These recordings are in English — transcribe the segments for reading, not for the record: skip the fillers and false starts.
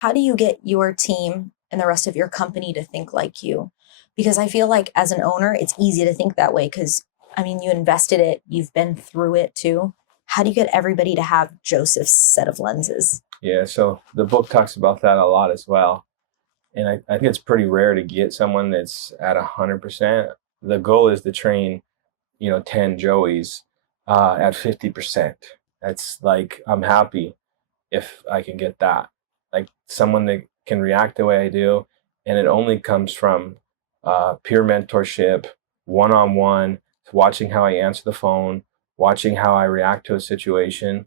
How do you get your team and the rest of your company to think like you? Because I feel like as an owner, it's easy to think that way because, I mean, you invested it, you've been through it too. How do you get everybody to have Joseph's set of lenses? Yeah, so the book talks about that a lot as well. And I think it's pretty rare to get someone that's at 100%. The goal is to train, 10 Joeys at 50%. That's like, I'm happy if I can get that. Like someone that can react the way I do. And it only comes from peer mentorship, one-on-one, watching how I answer the phone, watching how I react to a situation.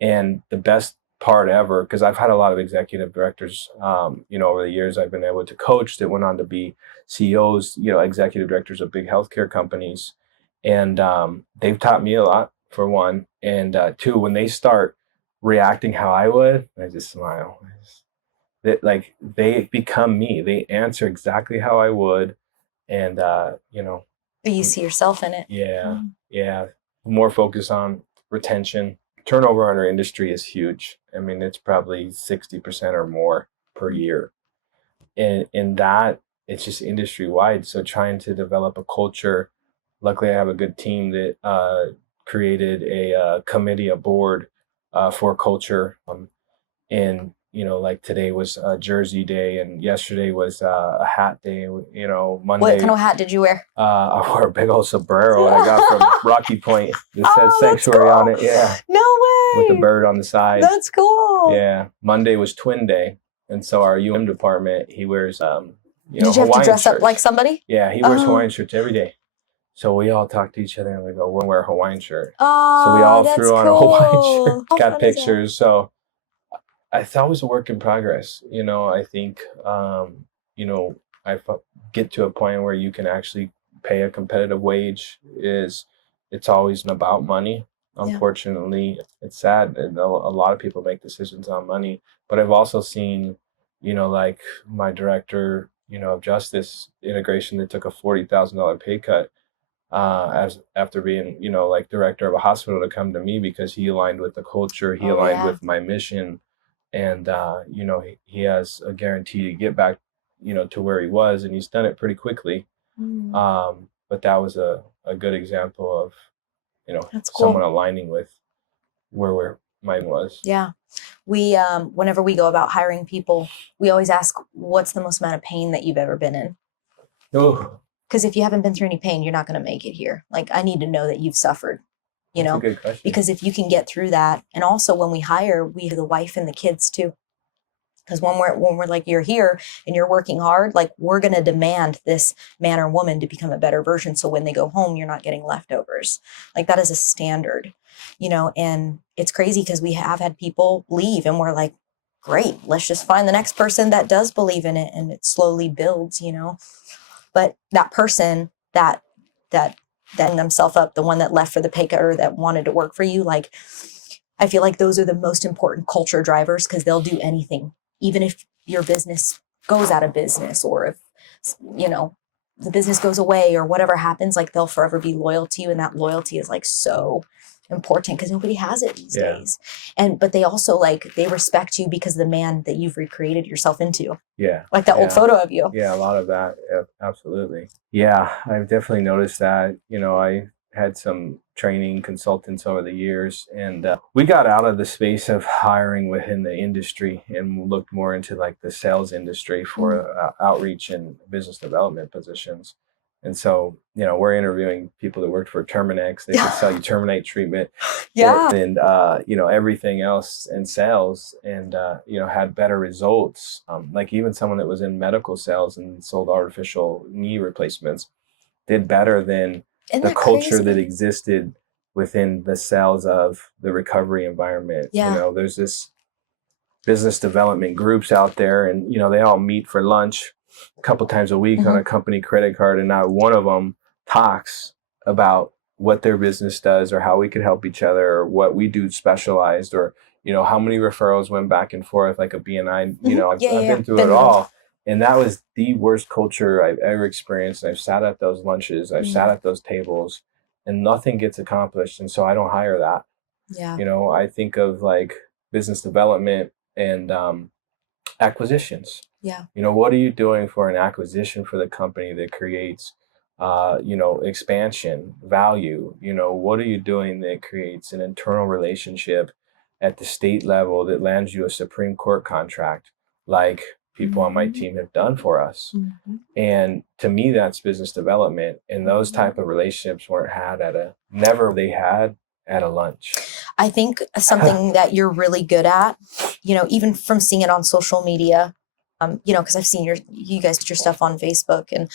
And the best part ever, because I've had a lot of executive directors, over the years I've been able to coach that went on to be CEOs, executive directors of big healthcare companies. And they've taught me a lot, for one. And two, when they start reacting how I would, I just smile. That like they become me. They answer exactly how I would. And, You see yourself in it. yeah, yeah. More focus on retention. Turnover in our industry is huge. I mean, it's probably 60% or more per year. And in that, it's just industry wide. So trying to develop a culture. Luckily, I have a good team that created a committee, a board for culture. And like today was Jersey Day, and yesterday was a hat day. What kind Monday of hat did you wear? I wore a big old sombrero I got from Rocky Point that says Oh, that's sanctuary cool. on it. Yeah, No with the way. bird on the side. That's cool. Yeah. Monday was Twin Day, and so our UM department, he wears Did you have to Hawaiian dress up like shirts. somebody? Yeah, he wears Oh, Hawaiian shirts every day. So we all talk to each other and we go, we're gonna wear a Hawaiian shirt. So we oh, all that's threw on a Hawaiian shirt, cool. How got fun is that? pictures. So it's always a work in progress. I think, I get to a point where you can actually pay a competitive wage. It's always about money. Yeah. Unfortunately, it's sad. And a lot of people make decisions on money, but I've also seen, like my director, of justice integration that took a $40,000 pay cut as after being, like director of a hospital to come to me because he aligned with the culture, he Oh, aligned yeah. with my mission, and he has a guarantee to get back, to where he was, and he's done it pretty quickly. Mm, But that was a good example of, that's someone cool. aligning with where mine was. Yeah. We, whenever we go about hiring people, we always ask, what's the most amount of pain that you've ever been in? Oh, Because if you haven't been through any pain, you're not going to make it here. Like, I need to know that you've suffered, that's a good question. because if you can get through that, and also when we hire, we have the wife and the kids too. Because when we're like, you're here and you're working hard, like we're going to demand this man or woman to become a better version. So when they go home, you're not getting leftovers. Like that is a standard, and it's crazy because we have had people leave and we're like, great, let's just find the next person that does believe in it. And it slowly builds. But that person that themselves up, the one that left for the pay cut or that wanted to work for you, like I feel like those are the most important culture drivers because they'll do anything, even if your business goes out of business or if, you know, the business goes away or whatever happens, like they'll forever be loyal to you. And that loyalty is like so important because nobody has it these days. But they also they respect you because of the man that you've recreated yourself into. Yeah. Like that old photo of you. Yeah, a lot of that. Yeah, absolutely. Yeah, I've definitely noticed that. I had some training consultants over the years, and we got out of the space of hiring within the industry and looked more into like the sales industry for outreach and business development positions. And so, we're interviewing people that worked for Terminex. They could sell you terminate treatment, Yeah. and everything else in sales, and had better results. Like even someone that was in medical sales and sold artificial knee replacements did better than Isn't the that culture crazy? that existed within the sales of the recovery environment. Yeah. There's this business development groups out there, and they all meet for lunch a couple times a week on a company credit card, and not one of them talks about what their business does or how we could help each other or what we do specialized or how many referrals went back and forth like a BNI. I've been through it all, and that was the worst culture I've ever experienced. I've sat at those lunches, I've sat at those tables, and nothing gets accomplished, and so I don't hire that. Yeah. I think of like business development, and acquisitions. Yeah. What are you doing for an acquisition for the company that creates, expansion, value? What are you doing that creates an internal relationship at the state level that lands you a Supreme Court contract, like people on my team have done for us? And to me, that's business development. And those type of relationships weren't had never they had at a lunch. I think something that you're really good at, even from seeing it on social media, because I've seen you guys put your stuff on Facebook, and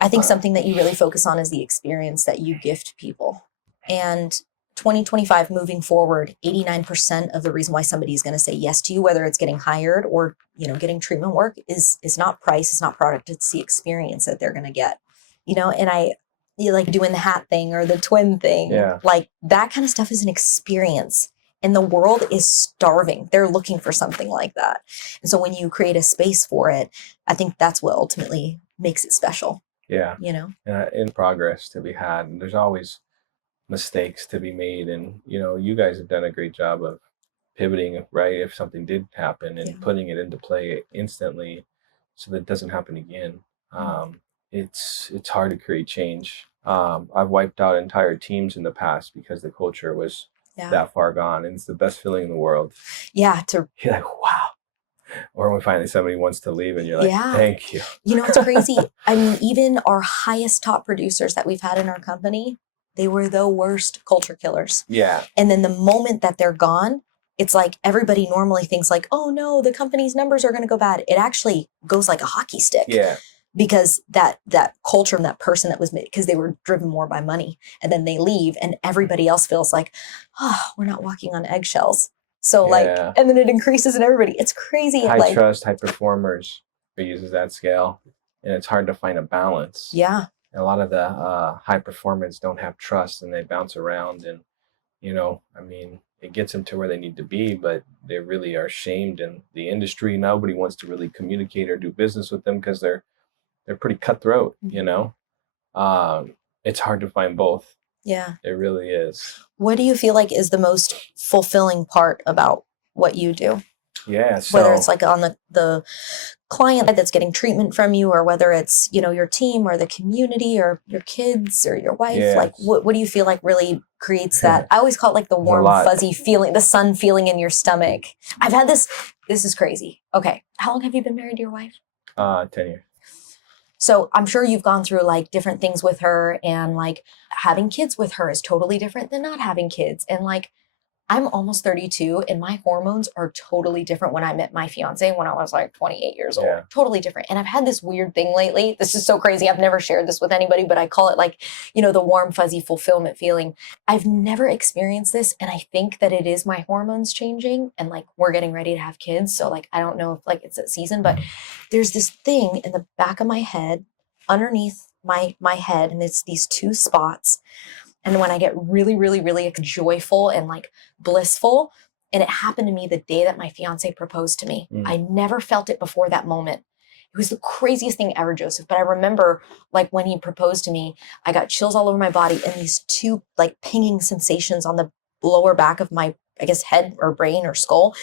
I think something that you really focus on is the experience that you gift people. And 2025 moving forward, 89% of the reason why somebody's going to say yes to you, whether it's getting hired or, getting treatment work, is not price, it's not product, it's the experience that they're going to get. And you like doing the hat thing or the twin thing. Yeah. Like that kind of stuff is an experience. And the world is starving. They're looking for something like that. And so when you create a space for it, I think that's what ultimately makes it special. Yeah. In progress to be had. And there's always mistakes to be made. And, you guys have done a great job of pivoting, right? If something did happen and putting it into play instantly so that it doesn't happen again. It's hard to create change. I've wiped out entire teams in the past because the culture was that far gone, and it's the best feeling in the world. Yeah. You're like, wow. Or when finally somebody wants to leave and you're like, thank you. It's crazy. I mean, even our highest top producers that we've had in our company, they were the worst culture killers. Yeah. And then the moment that they're gone, it's like everybody normally thinks like, oh no, the company's numbers are going to go bad. It actually goes like a hockey stick. Yeah. Because that culture and that person that was made, because they were driven more by money, and then they leave and everybody else feels like, oh, we're not walking on eggshells. So and then it increases in everybody. It's crazy. High trust, high performers uses that scale, and it's hard to find a balance. Yeah. And a lot of the high performers don't have trust, and they bounce around, and it gets them to where they need to be, but they really are shamed in the industry. Nobody wants to really communicate or do business with them because they're pretty cutthroat. It's hard to find both. Yeah. It really is. What do you feel like is the most fulfilling part about what you do? Yeah. So, whether it's like on the client that's getting treatment from you, or whether it's, your team or the community or your kids or your wife, like what do you feel like really creates that? I always call it like the warm, fuzzy feeling, the sun feeling in your stomach. I've had this is crazy. Okay. How long have you been married to your wife? 10 years. So I'm sure you've gone through like different things with her, and like having kids with her is totally different than not having kids. And like, I'm almost 32 and my hormones are totally different when I met my fiance when I was like 28 years old. Yeah. Totally different. And I've had this weird thing lately. This is so crazy. I've never shared this with anybody, but I call it like, the warm, fuzzy fulfillment feeling. I've never experienced this. And I think that it is my hormones changing, and like we're getting ready to have kids. So like, I don't know if like it's that season, but there's this thing in the back of my head, underneath my head, and it's these two spots. And when I get really, really, really joyful and like blissful, and it happened to me the day that my fiance proposed to me. I never felt it before that moment. It was the craziest thing ever, Joseph. But I remember like when he proposed to me, I got chills all over my body and these two like pinging sensations on the lower back of my, I guess, head or brain or skull.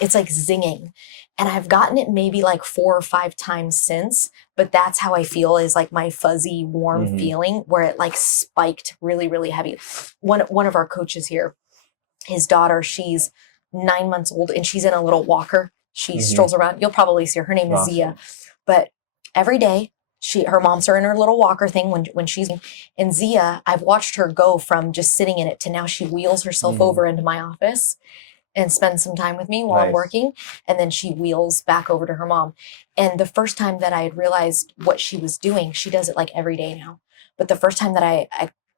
It's like zinging. And I've gotten it maybe like 4 or 5 times since, but that's how I feel, is like my fuzzy, warm feeling where it like spiked really, really heavy. One of our coaches here, his daughter, she's 9 months old and she's in a little walker. She strolls around. You'll probably see her. Her name is Zia. But every day her moms are in her little walker thing when she's, and Zia, I've watched her go from just sitting in it to now she wheels herself over into my office and spend some time with me while I'm working. And then she wheels back over to her mom. And the first time that I had realized what she was doing, she does it like every day now. But the first time that I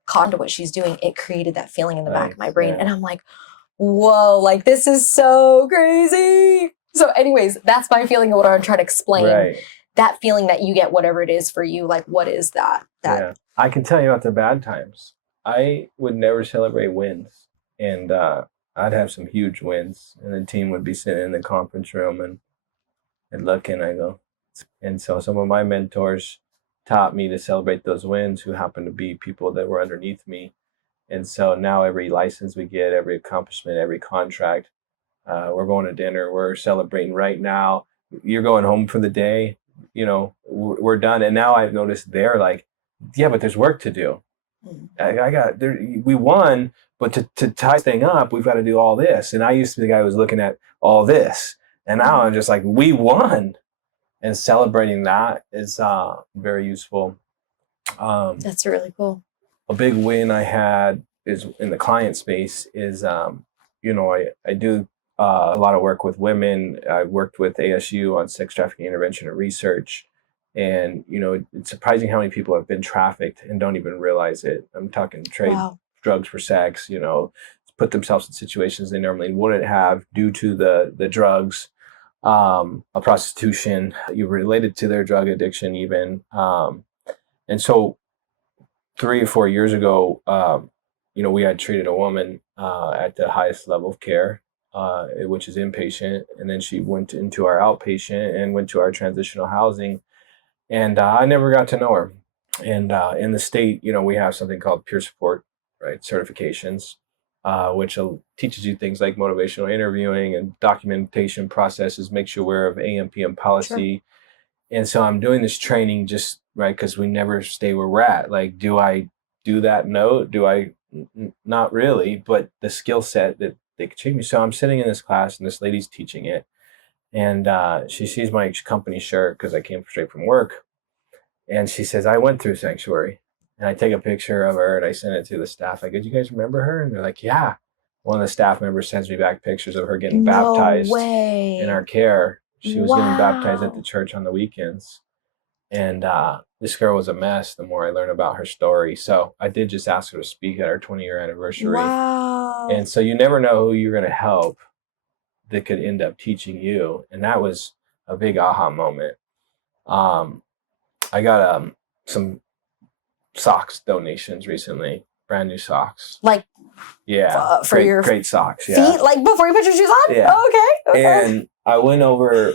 caught into what she's doing, it created that feeling in the back of my brain. And I'm like, whoa, like this is so crazy. So anyways, that's my feeling of what I'm trying to explain. Right. That feeling that you get, whatever it is for you, like what is that? I can tell you about the bad times. I would never celebrate wins. And, I'd have some huge wins, and the team would be sitting in the conference room and looking. I go, and so some of my mentors taught me to celebrate those wins, who happened to be people that were underneath me. And so now every license we get, every accomplishment, every contract, we're going to dinner, we're celebrating right now. you're going home for the day, you know, we're done. And now I've noticed they're like, yeah, but there's work to do. I got there. We won, but to tie this thing up, we've got to do all this. And I used to be the guy who was looking at all this, and now I'm just like, we won, and celebrating that is very useful. That's really cool. A big win I had is in the client space is, you know, I do a lot of work with women. I worked with ASU on sex trafficking intervention and research. And, you know, it's surprising how many people have been trafficked and don't even realize it. I'm talking trade drugs for sex, you know, put themselves in situations they normally wouldn't have due to the drugs, a prostitution, you related to their drug addiction even. And so 3 or 4 years ago, you know, we had treated a woman at the highest level of care, which is inpatient. And then she went into our outpatient and went to our transitional housing. And I never got to know her. And in the state, you know, we have something called peer support, right? Certifications, which teaches you things like motivational interviewing and documentation processes, makes you aware of AMPM policy. Sure. And so I'm doing this training just, right, because we never stay where we're at. Like, do I do that? No. Do I? Not really. But the skill set that they could change me. So I'm sitting in this class and this lady's teaching it. And she sees my company shirt because I came straight from work. And she says, I went through Sanctuary. And I take a picture of her and I send it to the staff. I go, do you guys remember her? And they're like, yeah. One of the staff members sends me back pictures of her getting baptized in our care. She was getting baptized at the church on the weekends. And this girl was a mess the more I learned about her story. So I did just ask her to speak at our 20-year anniversary. Wow. And so you never know who you're going to help that could end up teaching you. And that was a big aha moment. I got some socks donations recently, brand new socks. Like, yeah, for your great socks. Feet, yeah. like before you put your shoes on? Yeah. Oh, okay. And I went over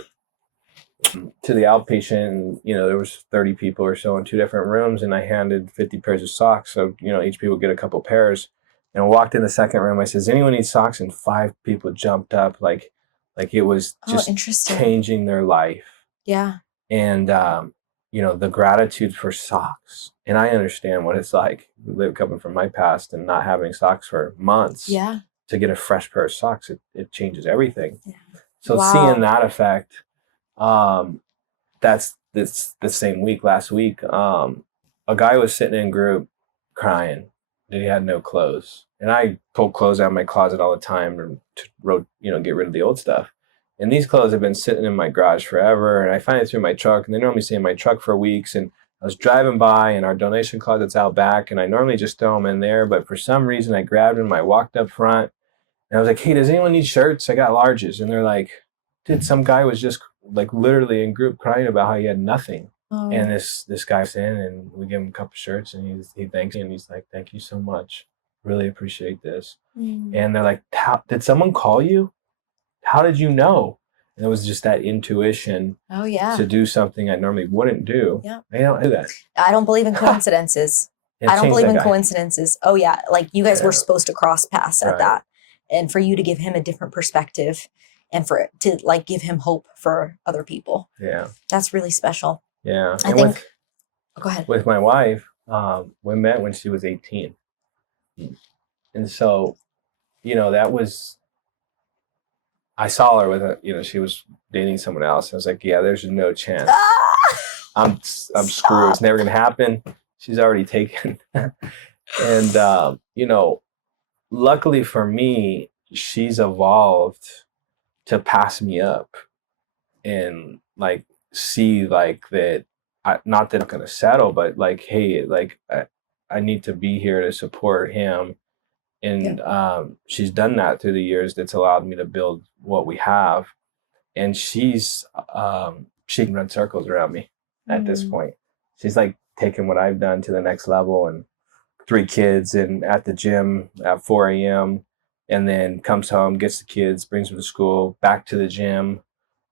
to the outpatient and, you know, there was 30 people or so in 2 different rooms and I handed 50 pairs of socks. So, you know, each people get a couple pairs. And I walked in the second room. I said, does anyone need socks? And 5 people jumped up like it was just changing their life. Yeah. And, you know, the gratitude for socks. And I understand what it's like coming from my past and not having socks for months. Yeah. To get a fresh pair of socks, it changes everything. Yeah. So seeing that effect, that's the same week, last week, a guy was sitting in group crying that he had no clothes. And I pull clothes out of my closet all the time and get rid of the old stuff. And these clothes have been sitting in my garage forever. And I find it through my truck. And they normally stay in my truck for weeks. And I was driving by and our donation closet's out back. And I normally just throw them in there. But for some reason, I grabbed them. I walked up front. And I was like, hey, does anyone need shirts? I got larges. And they're like, dude, some guy was just like literally in group crying about how he had nothing. Oh. And this guy's in and we give him a couple shirts and he thanks me and he's like, thank you so much. Really appreciate this. And they're like, did someone call you? How did you know? And it was just that intuition to do something I normally wouldn't do. Yeah. I don't do that. I don't believe in coincidences. I don't believe in coincidences. Oh yeah. Like you guys were supposed to cross paths at that. And for you to give him a different perspective and for it to like give him hope for other people. Yeah. That's really special. Yeah. I think go ahead. With my wife, we met when she was 18. And so, you know, I saw her with she was dating someone else. I was like, yeah, there's no chance. I'm screwed. It's never going to happen. She's already taken. And, you know, luckily for me, she's evolved to pass me up and like see like that. Not that I'm going to settle, but like, hey, like I need to be here to support him. And she's done that through the years. That's allowed me to build what we have. And she can run circles around me at this point. She's like taking what I've done to the next level, and 3 kids and at the gym at 4 a.m. and then comes home, gets the kids, brings them to school, back to the gym,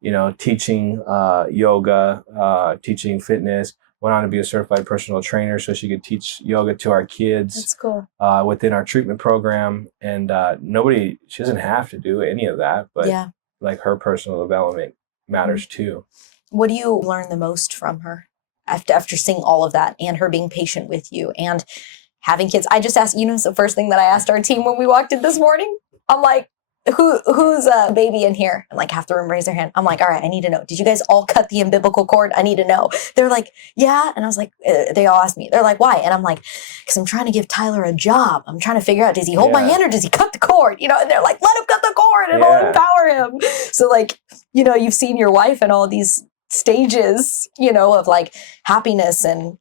you know, teaching yoga, teaching fitness. Went on to be a certified personal trainer so she could teach yoga to our kids. That's cool. Within our treatment program. And she doesn't have to do any of that, but like her personal development matters too. What do you learn the most from her after seeing all of that and her being patient with you and having kids? I just asked, it's the first thing that I asked our team when we walked in this morning. I'm like, who's a baby in here? And like half the room raised their hand. I'm like, all right, I need to know. Did you guys all cut the umbilical cord? I need to know. They're like, yeah. And I was like, they all asked me. They're like, why? And I'm like, because I'm trying to give Tyler a job. I'm trying to figure out, does he hold my hand or does he cut the cord? And they're like, let him cut the cord and I'll empower him. So like, you've seen your wife in all these stages, of like happiness and,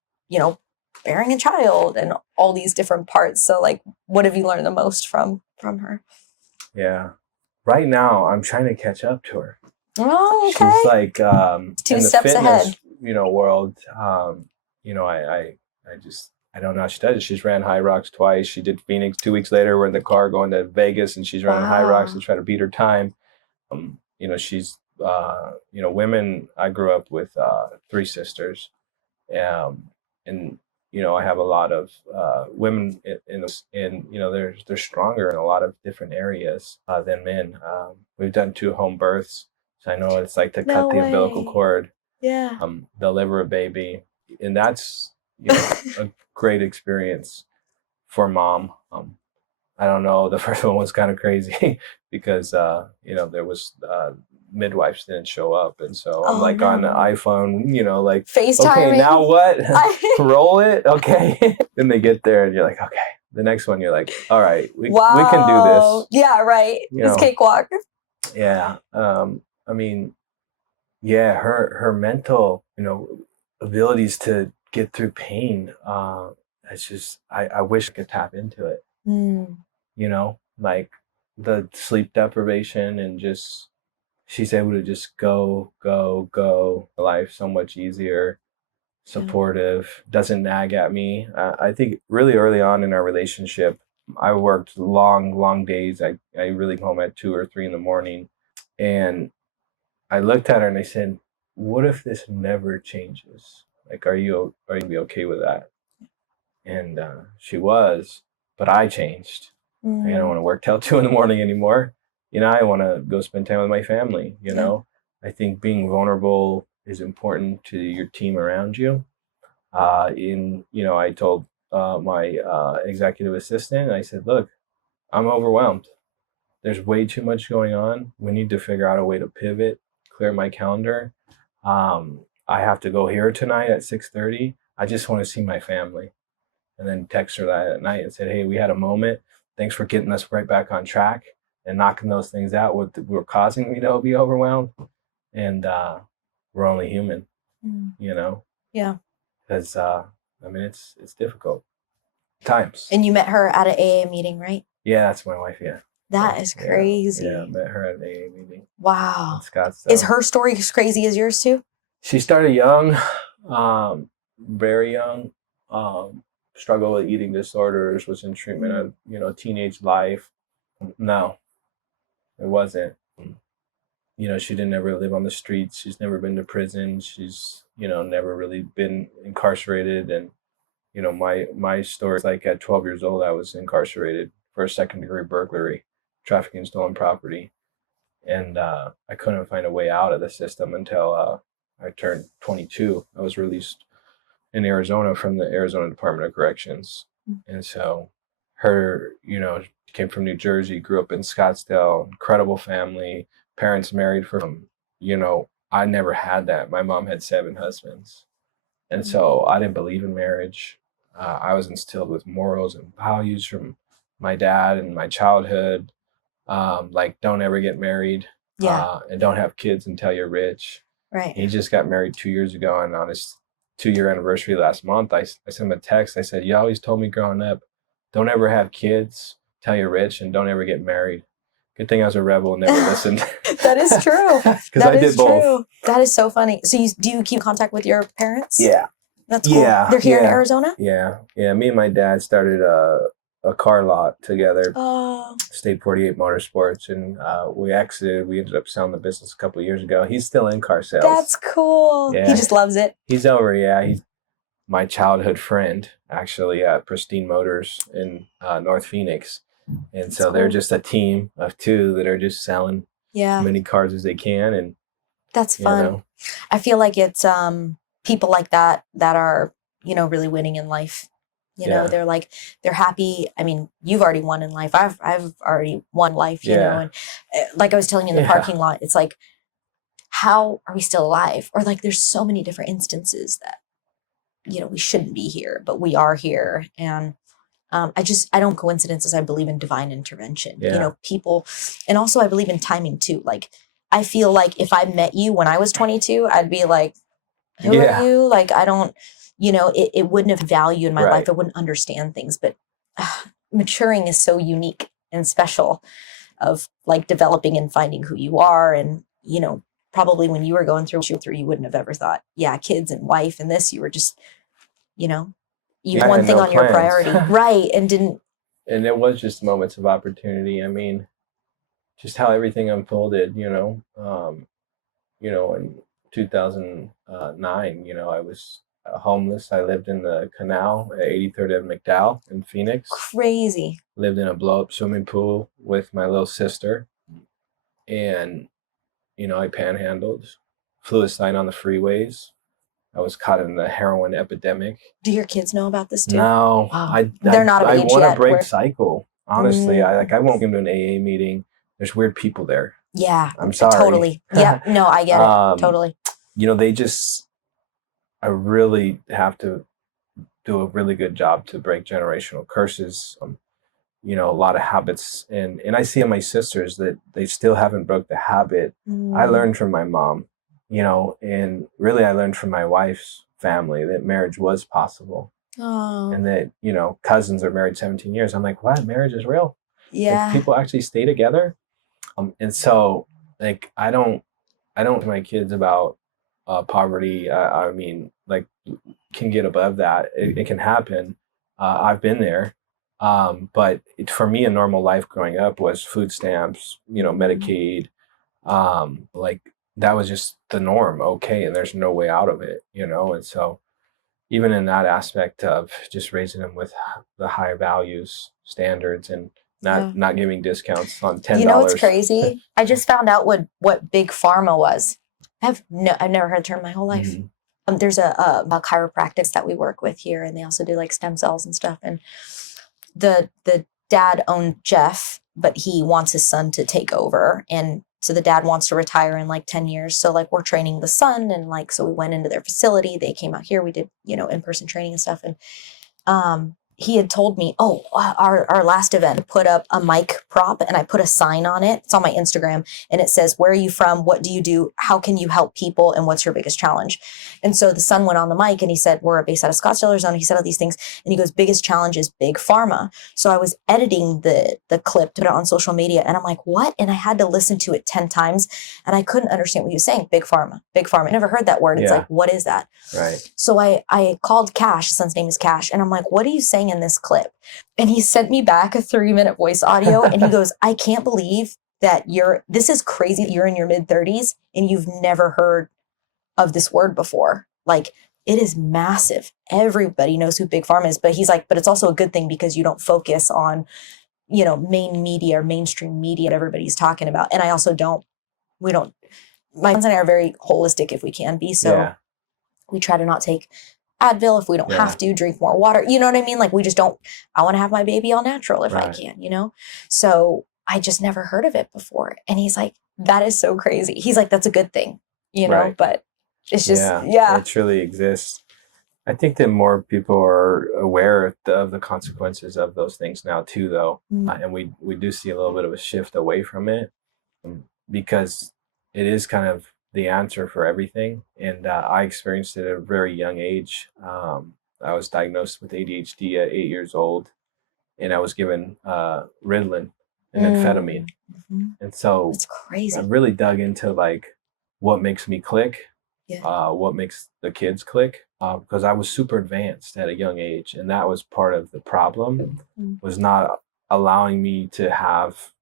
bearing a child and all these different parts. So like, what have you learned the most from her? Yeah. Right now, I'm trying to catch up to her. Oh, okay. She's like, 2 steps ahead. World, I don't know how she does it. She's ran High Rocks twice. She did Phoenix 2 weeks later. We're in the car going to Vegas and she's running High Rocks to try to beat her time. She's, women, I grew up with 3 sisters. And I have a lot of women they're stronger in a lot of different areas than men. We've done 2 home births, so I know what it's like to cut the umbilical cord. Yeah. Deliver a baby, and that's a great experience for mom. I don't know. The first one was kind of crazy because there was midwives didn't show up, and so I'm on the iPhone, like FaceTiming. Okay, now what? Roll it. Okay. Then they get there, and you're like, okay. The next one, you're like, all right, we can do this. Yeah, right. It's cakewalk. Yeah. Her mental, abilities to get through pain. It's just I wish I could tap into it. Like the sleep deprivation and just. She's able to just go. Life so much easier, supportive, doesn't nag at me. I think really early on in our relationship, I worked long days. I really came home at 2 or 3 in the morning. And I looked at her and I said, what if this never changes? Like, are you gonna be okay with that? And she was, but I changed. I don't want to work till 2 in the morning anymore. I want to go spend time with my family. I think being vulnerable is important to your team around you. I told my executive assistant, I said, look, I'm overwhelmed. There's way too much going on. We need to figure out a way to pivot, clear my calendar. I have to go here tonight at 6:30. I just want to see my family. And then text her that at night and said, hey, we had a moment. Thanks for getting us right back on track and knocking those things out what were causing me to be overwhelmed. And we're only human, Yeah. Because it's difficult times. And you met her at an AA meeting, right? Yeah, that's my wife. Yeah. That is crazy. Yeah, met her at an AA meeting. Wow. In Scottsdale. Is her story as crazy as yours too? She started young, very young. Struggled with eating disorders, was in treatment of, teenage life. No, it wasn't. She didn't ever live on the streets. She's never been to prison. She's, never really been incarcerated. And, my story is like at 12 years old, I was incarcerated for a 2nd-degree burglary, trafficking stolen property. And I couldn't find a way out of the system until I turned 22. I was released in Arizona from the Arizona Department of Corrections. And so her, came from New Jersey, grew up in Scottsdale, incredible family, parents married I never had that. My mom had 7 husbands. And so I didn't believe in marriage. I was instilled with morals and values from my dad and my childhood. Like, don't ever get married. And don't have kids until you're rich. Right. He just got married 2 years ago, and on his 2-year anniversary last month, I sent him a text. I said, you always told me growing up, don't ever have kids till you're rich, and don't ever get married. Good thing I was a rebel and never listened. That is true. Because I did both. That is so funny. So do you keep contact with your parents? Yeah. That's cool. Yeah. They're here in Arizona? Yeah. Yeah. Me and my dad started a car lot together. State 48 Motorsports, and we exited. We ended up selling the business a couple of years ago. He's still in car sales. That's cool. Yeah. He just loves it. He's over. Yeah. He's my childhood friend, actually, at Pristine Motors in North Phoenix. And so they're just a team of 2 that are just selling as many cars as they can. And That's you fun. know? I feel like it's people like that are, you know, really winning in life. You know, Yeah. they're like, they're happy. I mean, you've already won in life. I've already won life, you know, Yeah. and like I was telling you in the Yeah. parking lot, it's like, how are we still alive? Or like, there's so many different instances that, you know, we shouldn't be here, but we are here. And I don't coincidences. I believe in divine intervention, you Yeah. know, people, and also I believe in timing too. Like, I feel like if I met you when I was 22, I'd be like, who are Yeah. you? Like, I don't, you know, it wouldn't have value in my life. Right. I wouldn't understand things, but maturing is so unique and special of like developing and finding who you are. And, you know, probably when you were going through what you were through, you wouldn't have ever thought, yeah, kids and wife and this, you were just, you know, you Yeah, had I one had thing no on your plans. priority. Right. And didn't, And it was just moments of opportunity. I mean, just how everything unfolded, in 2009, I was homeless. I lived in the canal at 83rd and McDowell in Phoenix. crazy. Lived in a blow up swimming pool with my little sister. And, I panhandled, flew a sign on the freeways. I was caught in the heroin epidemic. Do your kids know about this too? No, Oh, I, they're I, not of I age want to yet. break Where, cycle. Honestly, I won't go to an AA meeting. There's weird people there. yeah, I'm sorry. totally. Yep. No, I get it. Totally. They just, I really have to do a really good job to break generational curses. A lot of habits, and I see in my sisters that they still haven't broke the habit. I learned from my mom, and really I learned from my wife's family that marriage was possible. Oh, And that, cousins are married 17 years. I'm like, what? Marriage is real? Like, yeah. people actually stay together? And so, like, I don't to my kids about poverty. I mean, like, can get above that. It can happen. I've been there. But for me, a normal life growing up was food stamps, Medicaid. Like, that was just the norm. Okay. And there's no way out of it, And so, even in that aspect of just raising them with the high values standards and Yeah. not giving discounts on $10. You know what's crazy? I just found out what big pharma was. I've never heard the term my whole life. There's a chiropractic that we work with here, and they also do like stem cells and stuff. And the dad owned Jeff, but he wants his son to take over, and so the dad wants to retire in like 10 years. So like we're training the son, and like so we went into their facility. They came out here. We did in-person training and stuff, and he had told me, oh, our last event put up a mic prop and I put a sign on it. It's on my Instagram and it says, where are you from? What do you do? How can you help people? And what's your biggest challenge? And so the son went on the mic and he said, we're based out of Scottsdale, Arizona. He said all these things and he goes, biggest challenge is big pharma. So I was editing the clip to put it on social media and I'm like, what? And I had to listen to it 10 times and I couldn't understand what he was saying. Big pharma, big pharma. I never heard that word. It's like, what is that? Right. So I called Cash, his son's name is Cash, and I'm like, what are you saying in this clip? And he sent me back a 3-minute voice audio and he goes, I can't believe that this is crazy that you're in your mid 30s and you've never heard of this word before. Like, it is massive. Everybody knows who big pharma is, but he's like, but it's also a good thing because you don't focus on, main media or mainstream media that everybody's talking about. And I also my sons and I are very holistic if we can be. So we try to not take Advil if we don't have to, drink more water. You know what I mean? Like, we just don't, I want to have my baby all natural if I can, So I just never heard of it before. And he's like, that is so crazy. He's like, that's a good thing, but it's just, it truly exists. I think that more people are aware of the consequences of those things now too, though. And we do see a little bit of a shift away from it because it is kind of the answer for everything. And I experienced it at a very young age. I was diagnosed with ADHD at 8 years old, and I was given Ritalin and amphetamine. And so it's crazy. I really dug into like what makes me click, what makes the kids click, because I was super advanced at a young age, and that was part of the problem, was not allowing me to have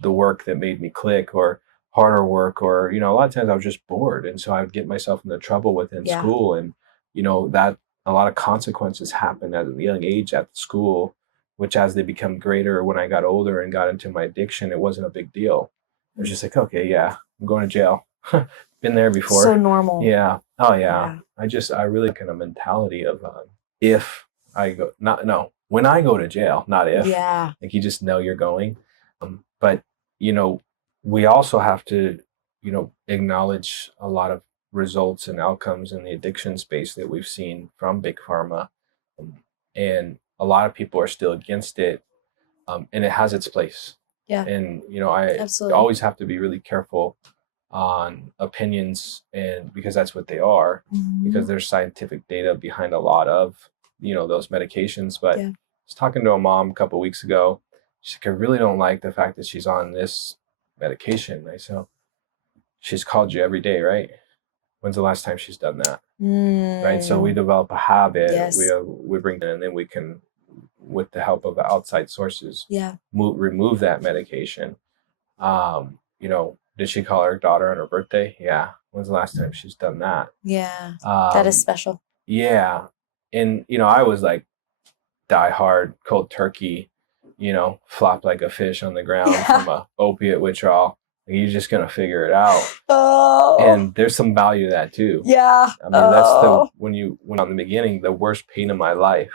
the work that made me click or harder work, or a lot of times I was just bored, and so I would get myself into trouble within school, and that a lot of consequences happened at a young age at the school, which as they become greater, when I got older and got into my addiction, it wasn't a big deal. It was just like, okay, I'm going to jail. Been there before. So normal. Yeah. Oh yeah. I really kind of mentality of if I go, not no, when I go to jail, not if. Yeah. Like you just know you're going. But you know, we also have to, you know, acknowledge a lot of results and outcomes in the addiction space that we've seen from big pharma, and a lot of people are still against it, and it has its place. Yeah. And you know, I Absolutely. always have to be really careful on opinions, and because that's what they are, because there's scientific data behind a lot of, you know, those medications. But Yeah. I was talking to a mom a couple of weeks ago. She's like, I really don't like the fact that she's on this medication. I said, she's called you every day, right? When's the last time she's done that? Right. So we develop a habit. Yes. We bring it in, and then we can, with the help of outside sources, Yeah. remove that medication. You know, did she call her daughter on her birthday? Yeah. When's the last time she's done that? Yeah. That is special. Yeah. And, you know, I was like die hard, cold turkey, you know, flop like a fish on the ground from a opiate withdrawal. You're just going to figure it out. Oh. And there's some value to that too. Yeah. I mean, that's the, when on the beginning, the worst pain of my life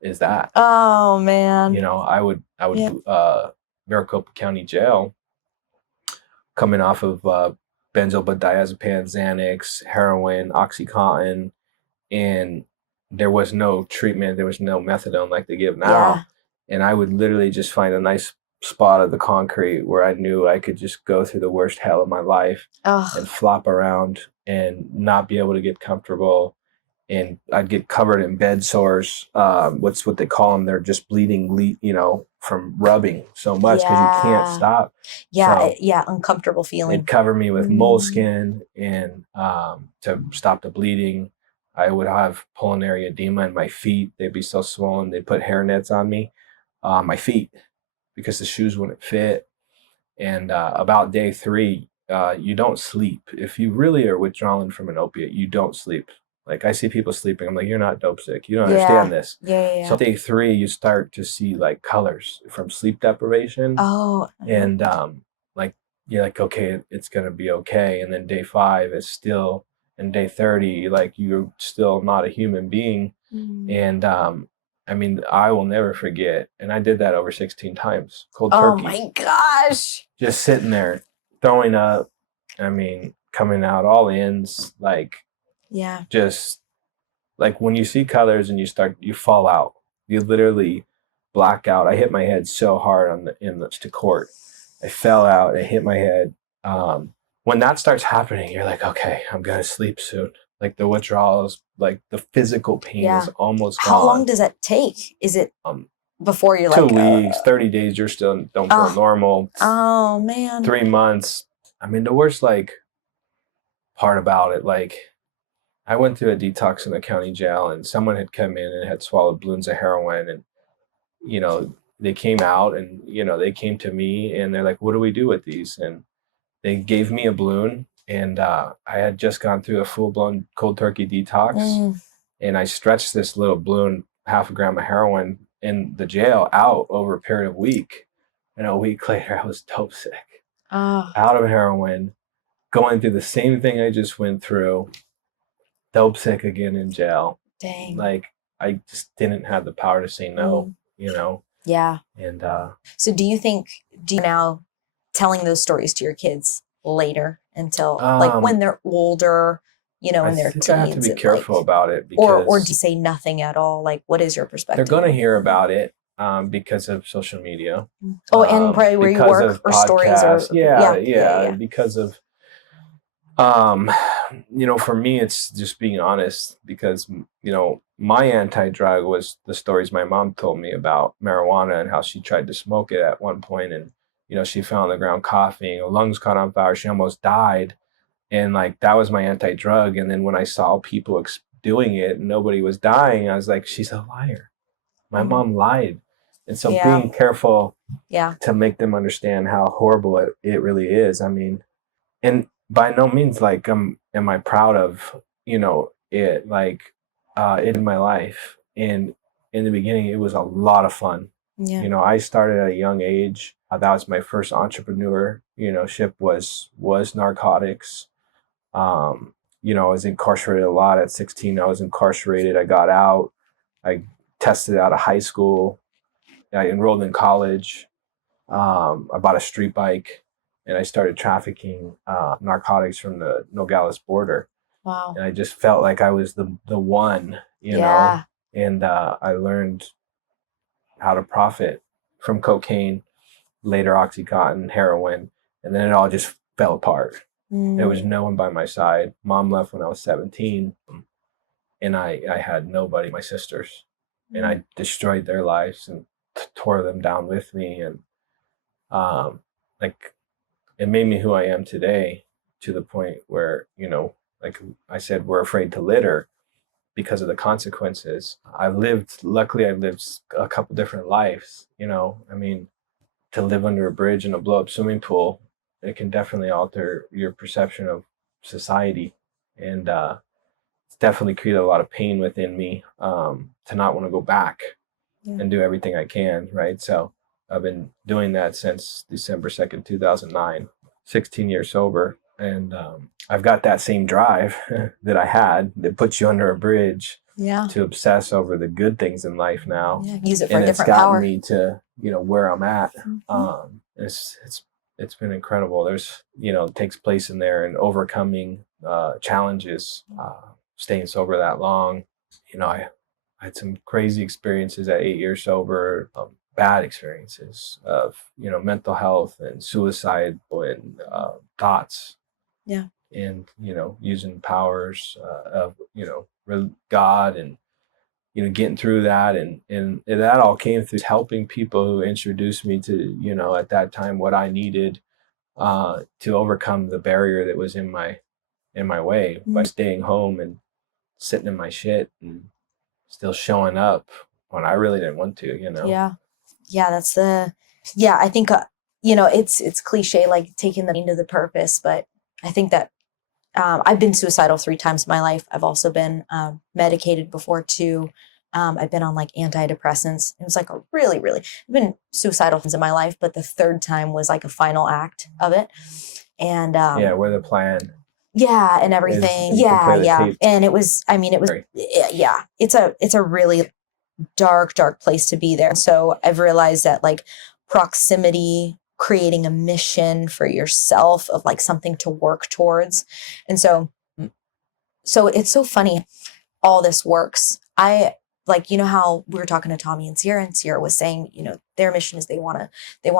is that. Oh man. You know, I would, Maricopa County Jail, coming off of benzodiazepine, Xanax, heroin, OxyContin, and there was no treatment. There was no methadone like they give now. Yeah. And I would literally just find a nice spot of the concrete where I knew I could just go through the worst hell of my life and flop around and not be able to get comfortable. And I'd get covered in bed sores. What's what they call them? They're just bleeding, you know, from rubbing so much because you can't stop. Yeah, So uncomfortable feeling. they'd cover me with moleskin, and to stop the bleeding. I would have pulmonary edema in my feet. They'd be so swollen. They'd put hair nets on me, my feet, because the shoes wouldn't fit. And about day 3, you don't sleep. If you really are withdrawing from an opiate, you don't sleep. Like I see people sleeping. I'm like, you're not dope sick. You don't understand this. Yeah. So day 3, you start to see like colors from sleep deprivation. Oh. And like you're like, okay, it's gonna be okay. And then day 5 is still, and day 30, like you're still not a human being. And I mean, I will never forget. And I did that over 16 times. Cold turkey. Oh my gosh. Just sitting there, throwing up. I mean, coming out all ins, like, yeah, just like when you see colors and you fall out. You literally black out. I hit my head so hard to court. I fell out. I hit my head. When that starts happening, you're like, okay, I'm gonna sleep soon. Like the withdrawals, like the physical pain is almost gone. How long does that take? Is it before you're 2 like weeks, 30 days, you're still don't feel normal. Oh man. 3 months. I mean, the worst like part about it, like I went through a detox in the county jail, and someone had come in and had swallowed balloons of heroin, and you know, they came out, and you know, they came to me and they're like, what do we do with these? And they gave me a balloon, and I had just gone through a full-blown cold turkey detox, and I stretched this little balloon, half a gram of heroin, in the jail out over a period of a week. And a week later, I was dope sick, out of heroin, going through the same thing I just went through, dope sick again in jail. Dang. Like I just didn't have the power to say no, you know? Yeah. And so do you now telling those stories to your kids later until like when they're older, you know, in their teens? I have to be careful about it, because or do you say nothing at all? Like, what is your perspective? They're going to hear about it because of social media. And probably where you work, or podcasts. Stories, or yeah, because of you know, for me, it's just being honest, because you know, my anti-drug was the stories my mom told me about marijuana and how she tried to smoke it at one point, and you know, she fell on the ground coughing, her lungs caught on fire, she almost died. And like, that was my anti-drug. And then when I saw people doing it and nobody was dying, I was like, she's a liar. My mom lied. And so being careful to make them understand how horrible it really is. I mean, and by no means like am I proud of, you know, it, like it in my life. And in the beginning, it was a lot of fun. You know, I started at a young age. That was my first entrepreneurship was narcotics. I was incarcerated a lot. At 16, I was incarcerated. I got out. I tested out of high school. I enrolled in college. I bought a street bike, and I started trafficking narcotics from the Nogales border. Wow. And I just felt like I was the one, Yeah. and I learned how to profit from cocaine, later Oxycontin, heroin, and then it all just fell apart. There was no one by my side. Mom left when I was 17, and I had nobody, my sisters, and I destroyed their lives and tore them down with me. And like, it made me who I am today, to the point where, like I said, we're afraid to litter because of the consequences. Luckily I've lived a couple different lives, I mean, to live under a bridge in a blow up swimming pool, it can definitely alter your perception of society. And it's definitely created a lot of pain within me, to not want to go back and do everything I can. Right. So I've been doing that since December 2nd, 2009, 16 years sober. And I've got that same drive that I had that puts you under a bridge to obsess over the good things in life now. Use it for a different power. And it's gotten me to, where I'm at. It's been incredible. There's, it takes place in there, and overcoming challenges, staying sober that long. I had some crazy experiences at 8 years sober, bad experiences of, mental health and suicide and thoughts. Yeah. And, using powers of, God, and, getting through that. And that all came through helping people who introduced me to, at that time, what I needed to overcome the barrier that was in my way, by staying home and sitting in my shit and still showing up when I really didn't want to, Yeah. That's I think, it's cliche, like taking the meaning to the purpose, but I think that I've been suicidal 3 times in my life. I've also been medicated before too. I've been on like antidepressants. It was like a really, really, I've been suicidal in my life, but the 3rd time was like a final act of it. And where the plan. Yeah, and everything. Yeah. And it was it's a really dark place to be there. So I've realized that like proximity, creating a mission for yourself of like something to work towards. And so it's so funny, all this works. I like, how we were talking to Tommy and Sierra was saying, their mission is they want to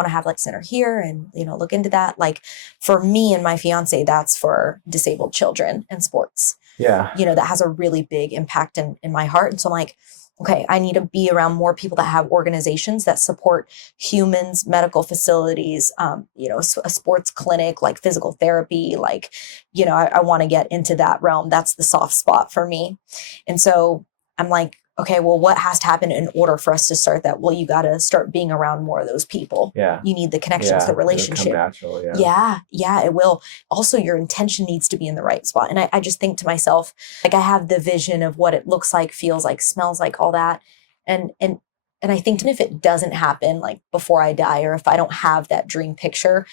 have like center here and, look into that. Like for me and my fiance, that's for disabled children and sports. Yeah. That has a really big impact in my heart. And so I'm like, okay, I need to be around more people that have organizations that support humans, medical facilities, a sports clinic, like physical therapy, like, I want to get into that realm. That's the soft spot for me. And so I'm like, okay, well, what has to happen in order for us to start that? Well, you got to start being around more of those people. Yeah. You need the connections, the relationship. It'll come natural, Yeah, it will. Also, your intention needs to be in the right spot. And I just think to myself, like I have the vision of what it looks like, feels like, smells like, all that. And I think if it doesn't happen like before I die, or if I don't have that dream picture,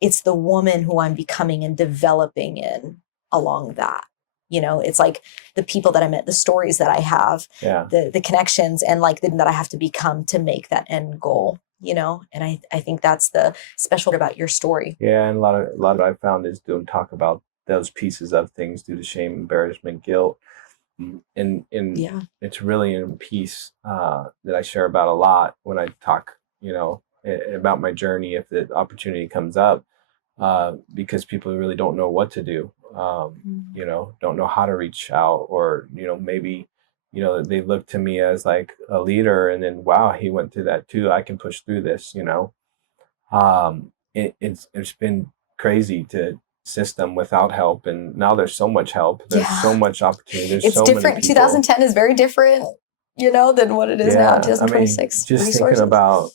it's the woman who I'm becoming and developing in along that. It's like the people that I met, the stories that I have, the connections, and like that I have to become to make that end goal, and I think that's the special about your story. Yeah. And a lot of I found is don't talk about those pieces of things due to shame, embarrassment, guilt. And it's really a piece that I share about a lot when I talk, about my journey, if the opportunity comes up, because people really don't know what to do. Don't know how to reach out, or, maybe, they look to me as like a leader, and then, wow, he went through that too. I can push through this, it's been crazy to system without help. And now there's so much help. There's so much opportunity. There's it's so different. Many people. 2010 is very different, than what it is now. 2026. Just resources. Thinking about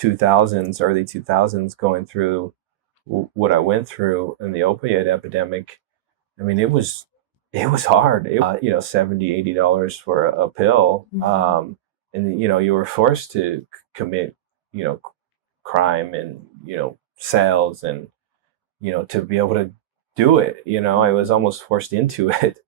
2000s, early 2000s, going through what I went through in the opioid epidemic. It was hard. $70, $80 for a pill. And you were forced to commit, crime and, sales and, to be able to do it, I was almost forced into it.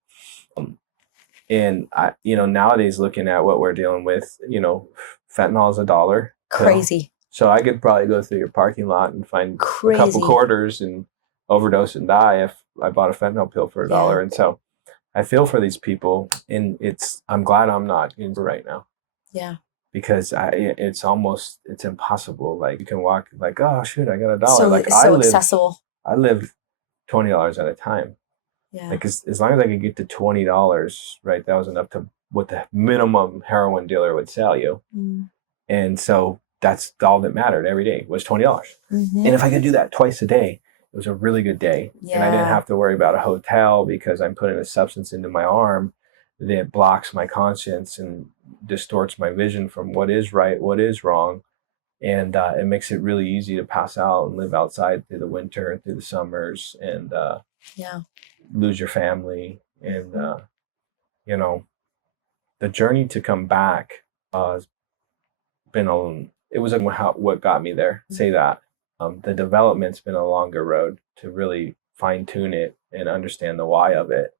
And nowadays looking at what we're dealing with, fentanyl is $1 pill. Crazy. So I could probably go through your parking lot and find a couple Crazy. quarters and overdose and die if I bought a fentanyl pill for $1. Yeah. And so I feel for these people, and I'm glad I'm not in right now. Yeah. Because it's impossible. Like you can walk like, oh shoot, I got $1. So Like it's so accessible. I live $20 at a time. Yeah. Like as long as I could get to $20, right, that was enough to what the minimum heroin dealer would sell you. Mm. And so that's all that mattered every day was $20. Mm-hmm. And if I could do that twice a day, it was a really good day. Yeah. And I didn't have to worry about a hotel because I'm putting a substance into my arm that blocks my conscience and distorts my vision from what is right, what is wrong. And it makes it really easy to pass out and live outside through the winter and through the summers and lose your family. And, the journey to come back has been what got me there. Say that. The development's been a longer road to really fine tune it and understand the why of it.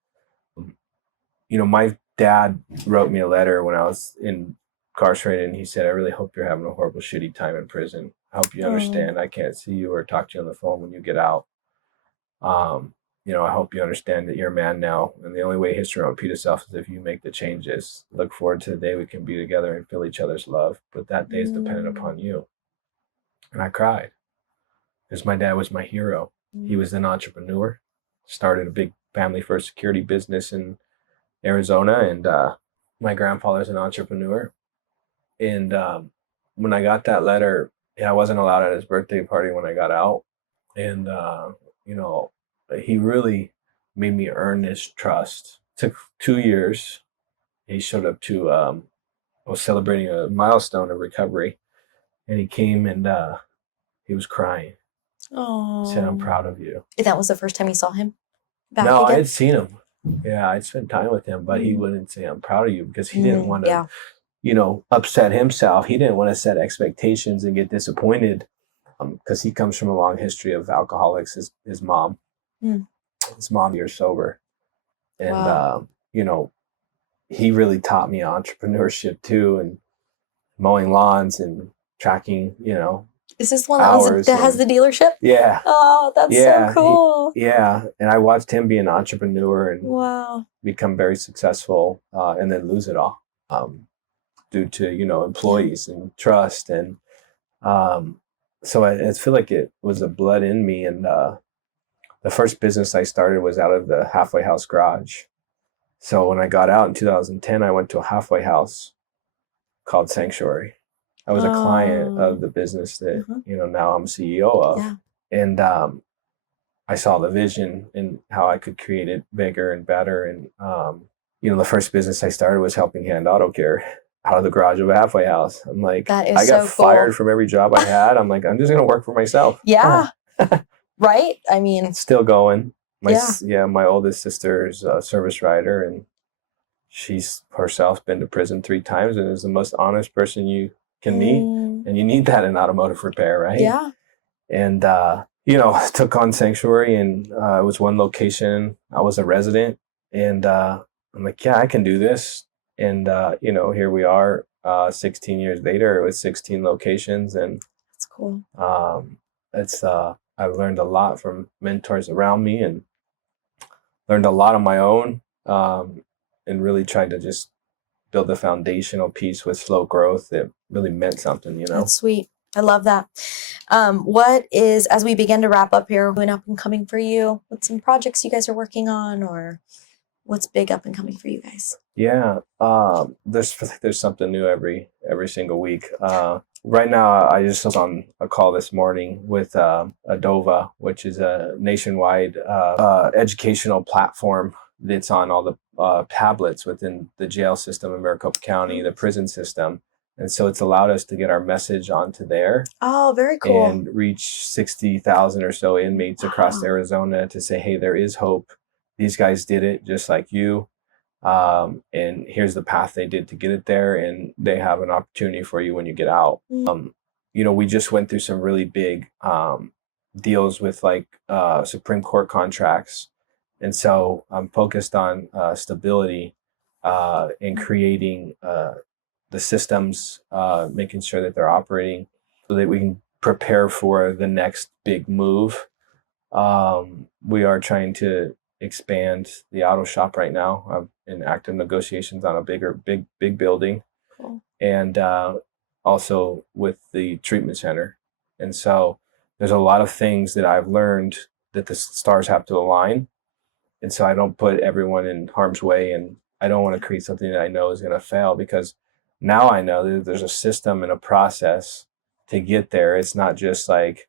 My dad wrote me a letter when I was incarcerated, and he said, I really hope you're having a horrible, shitty time in prison. I hope you understand. I can't see you or talk to you on the phone when you get out. I hope you understand that you're a man now, and the only way history will repeat itself is if you make the changes. Look forward to the day we can be together and feel each other's love, but that day is dependent upon you. And I cried because my dad was my hero. He was an entrepreneur, started a big family-first security business in Arizona, and my grandfather's an entrepreneur. And when I got that letter, I wasn't allowed at his birthday party when I got out. And, he really made me earn his trust. It took 2 years. He showed up to, I was celebrating a milestone of recovery, and he came and he was crying. Oh. He said, I'm proud of you. That was the first time you saw him back No, again? I had seen him. Yeah, I'd spent time with him, but he wouldn't say, I'm proud of you, because he didn't want to, upset himself. He didn't want to set expectations and get disappointed, because he comes from a long history of alcoholics. His mom, his mom years sober. And, he really taught me entrepreneurship too, and mowing lawns and tracking, Is this the one that has the dealership? Yeah. Oh, that's so cool. And I watched him be an entrepreneur and become very successful, and then lose it all due to, employees and trust. And so I feel like it was a blood in me. And the first business I started was out of the halfway house garage. So when I got out in 2010, I went to a halfway house called Sanctuary. I was a client of the business that, now I'm CEO of. Yeah. And I saw the vision and how I could create it bigger and better. And, the first business I started was helping hand auto care out of the garage of a halfway house. I'm like, I got fired from every job I had. I'm like, I'm just going to work for myself. Yeah. Right? I mean. Still going. My oldest sister is a service writer, and she's herself been to prison 3 times and is the most honest person you can meet. And you need that in automotive repair, right? Yeah. And, took on Sanctuary, and it was one location. I was a resident, and I'm like, yeah, I can do this. And, here we are 16 years later with 16 locations. And that's cool. I've learned a lot from mentors around me and learned a lot on my own, and really tried to just build a foundational piece with slow growth that really meant something, That's sweet. I love that. What is, as we begin to wrap up here, going up and coming for you? What's some projects you guys are working on, or what's big up and coming for you guys? Yeah, there's something new every single week. Right now, I just was on a call this morning with Adova, which is a nationwide educational platform that's on all the tablets within the jail system in Maricopa County, the prison system. And so it's allowed us to get our message onto there. Oh, very cool. And reach 60,000 or so inmates across Arizona to say, hey, there is hope. These guys did it just like you. And here's the path they did to get it there. And they have an opportunity for you when you get out. we just went through some really big deals with like Supreme Court contracts. And so I'm focused on stability and creating the systems, making sure that they're operating so that we can prepare for the next big move. We are trying to expand the auto shop right now. I'm in active negotiations on a big building. Cool. And also with the treatment center. And so there's a lot of things that I've learned that the stars have to align. And so I don't put everyone in harm's way, and I don't want to create something that I know is going to fail, because now I know that there's a system and a process to get there. It's not just like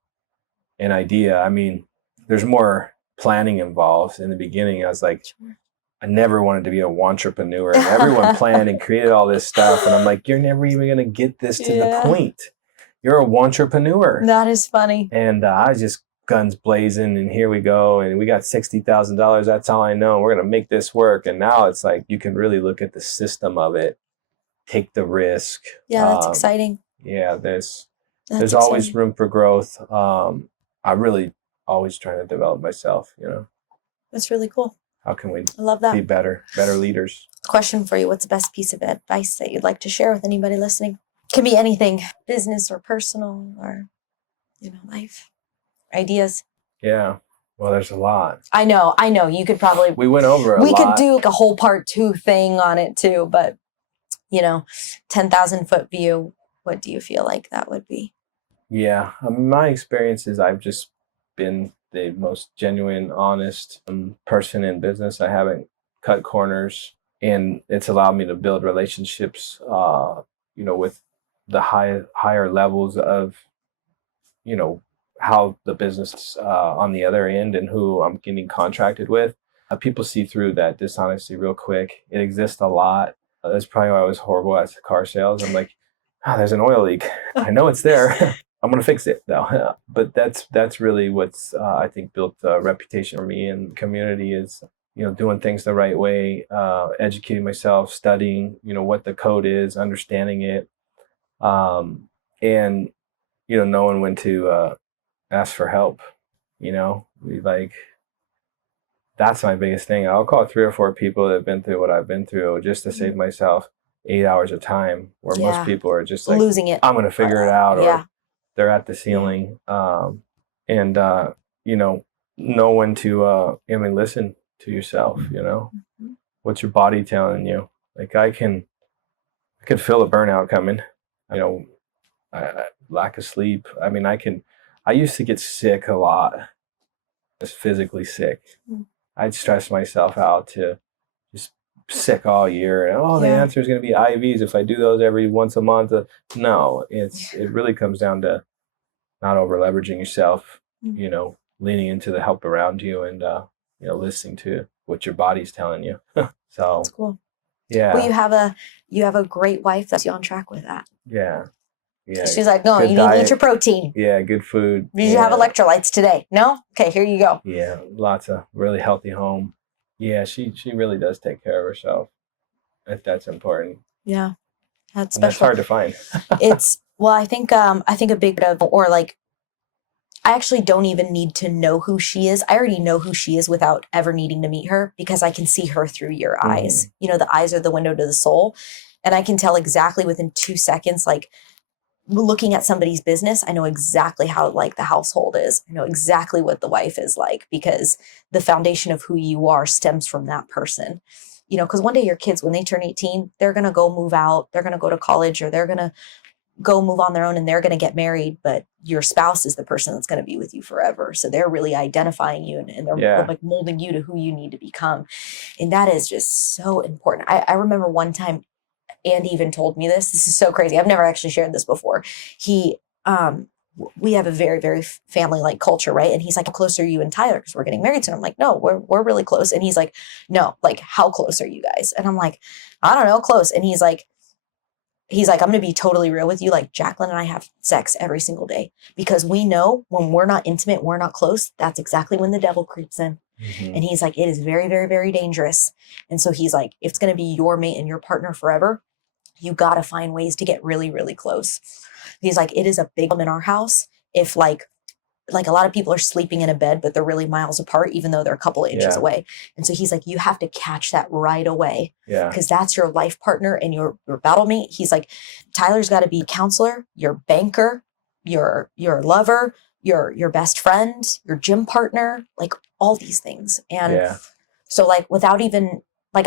an idea. I mean, there's more planning involved. In the beginning, I was like, I never wanted to be a wantrepreneur, and everyone planned and created all this stuff. And I'm like, you're never even going to get this to the point. You're a wantrepreneur. That is funny. And I just guns blazing, and here we go. And we got $60,000. That's all I know. We're going to make this work. And now it's like, you can really look at the system of it, take the risk. Yeah, that's exciting. Yeah, there's always room for growth. I'm really always trying to develop myself, That's really cool. How can we I love that. be better leaders? Question for you. What's the best piece of advice that you'd like to share with anybody listening? Could be anything, business or personal or, life, ideas. Yeah. Well, there's a lot. I know. You could probably. We went over a lot. We could do like a whole part 2 thing on it too, but 10,000 foot view. What do you feel like that would be? Yeah. My experience is I've just been the most genuine, honest person in business. I haven't cut corners, and it's allowed me to build relationships, with the higher levels of, how the business on the other end and who I'm getting contracted with. People see through that dishonesty real quick. It exists a lot. That's probably why I was horrible at car sales. I'm like, there's an oil leak. I know it's there. I'm going to fix it though. But that's really what's, I think, built a reputation for me in the community is, doing things the right way, educating myself, studying, what the code is, understanding it, and, knowing when to ask for help. That's my biggest thing. I'll call 3 or 4 people that have been through what I've been through just to save myself 8 hours of time, where most people are just like, losing it. I'm going to figure it out, or they're at the ceiling. And know when to, listen to yourself, what's your body telling you? Like I could feel a burnout coming, lack of sleep. I mean, I used to get sick a lot, just physically sick. I'd stress myself out to just sick all year. And, the answer is going to be IVs if I do those every once a month. No, it really comes down to not over leveraging yourself, leaning into the help around you, and, listening to what your body's telling you. So that's cool. Yeah. Well, you have a great wife that's on track with that. Yeah. Yeah. She's like, no, you need to eat your protein. Yeah. Good food. Did you have electrolytes today? No? Okay, here you go. Yeah. Lots of really healthy home. Yeah. She really does take care of herself. That's important. Yeah. That's special. That's hard to find. I think a big bit of, or like, I actually don't even need to know who she is. I already know who she is without ever needing to meet her, because I can see her through your eyes. The eyes are the window to the soul. And I can tell exactly within 2 seconds, like looking at somebody's business, I know exactly how like the household is. I know exactly what the wife is like, because the foundation of who you are stems from that person. Because one day your kids, when they turn 18, they're going to go move out, they're going to go to college, or they're going to go move on their own, and they're going to get married, but your spouse is the person that's going to be with you forever. So they're really identifying you, and they're like molding you to who you need to become. And that is just so important. I remember one time Andy even told me this. This is so crazy. I've never actually shared this before. We have a very, very family-like culture, right? And he's like, how close are you and Tyler? Because we're getting married soon. I'm like, no, we're really close. And he's like, no, like, how close are you guys? And I'm like, I don't know, close. And he's like, I'm going to be totally real with you. Like, Jacqueline and I have sex every single day, because we know when we're not intimate, we're not close, that's exactly when the devil creeps in. And he's like, it is very, very, very dangerous. And so he's like, if it's going to be your mate and your partner forever, you got to find ways to get really, really close. He's like, it is a big problem in our house if like a lot of people are sleeping in a bed, but they're really miles apart, even though they're a couple of inches away. And so he's like, you have to catch that right away. Yeah. Because that's your life partner and your battle mate. He's like, Tyler's got to be your counselor, your banker, your lover, your best friend, your gym partner, like all these things. And so like without even like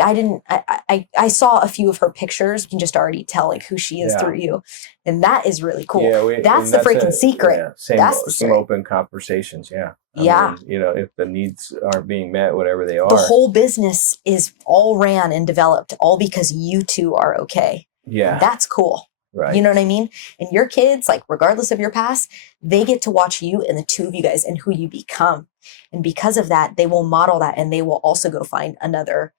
I saw a few of her pictures. You can just already tell like who she is through you. And that is really cool. Yeah, that's the freaking secret. Yeah, some open conversations. Yeah. I mean, you know, if the needs aren't being met, whatever they are. The whole business is all ran and developed all because you two are okay. Yeah. And that's cool. Right. You know what I mean? And your kids, like regardless of your past, they get to watch you and the two of you guys and who you become. And because of that, they will model that and they will also go find another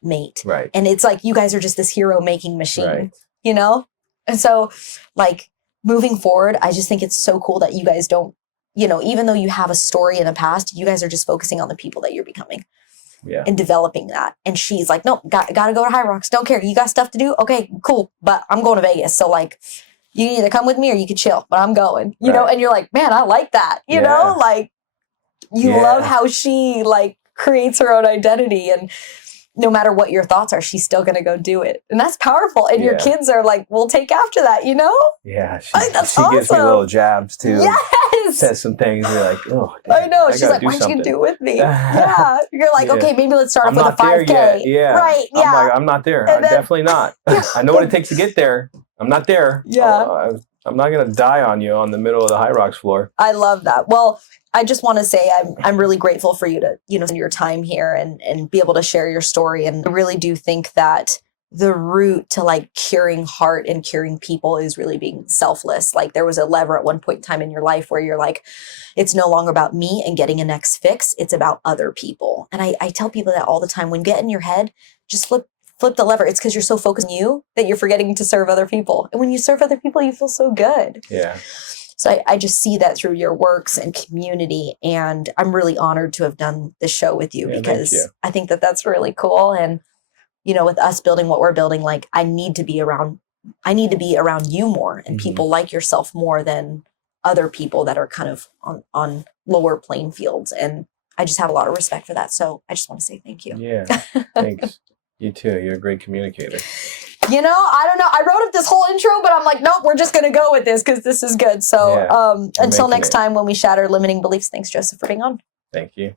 mate. Right. And it's like you guys are just this hero making machine, right. you know? And so like moving forward, I just think it's so cool that you guys don't, you know, even though you have a story in the past, you guys are just focusing on the people that you're becoming. Yeah. And developing that. And she's like, nope, gotta go to High Rocks. Don't care. You got stuff to do? Okay, cool. But I'm going to Vegas. So like, you can either come with me or you can chill, but I'm going, you know? And you're like, man, I like that. You know, like you love how she like creates her own identity, and no matter what your thoughts are, she's still going to go do it. And that's powerful. And your kids are like, we'll take after that, you know? Yeah. She awesome. gives me little jabs too. Yes. Says some things. You're like, oh, damn, I know. She's like, why don't you do it with me? Yeah. You're like, okay, maybe let's start off with a 5K. Yeah. Right. Yeah. I'm like, I'm not there. I'm definitely not. I know what it takes to get there. I'm not there. Yeah. I'm not going to die on you on the middle of the High Rocks floor. I love that. Well, I just want to say I'm really grateful for you to, you know, spend your time here and be able to share your story. And I really do think that the route to like curing heart and curing people is really being selfless. Like there was a lever at one point in time in your life where you're like, it's no longer about me and getting a next fix. It's about other people. And I tell people that all the time. When you get in your head, just flip the lever. It's because you're so focused on you that you're forgetting to serve other people. And when you serve other people, you feel so good. Yeah. So I just see that through your works and community. And I'm really honored to have done this show with you because I think that that's really cool. And, you know, with us building what we're building, like I need to be around you more and people like yourself more than other people that are kind of on lower playing fields. And I just have a lot of respect for that. So I just want to say thank you. Yeah. Thanks. You too. You're a great communicator. You know, I don't know. I wrote up this whole intro, but I'm like, nope, we're just going to go with this because this is good. So until next time when we shatter limiting beliefs, thanks, Joseph, for being on. Thank you.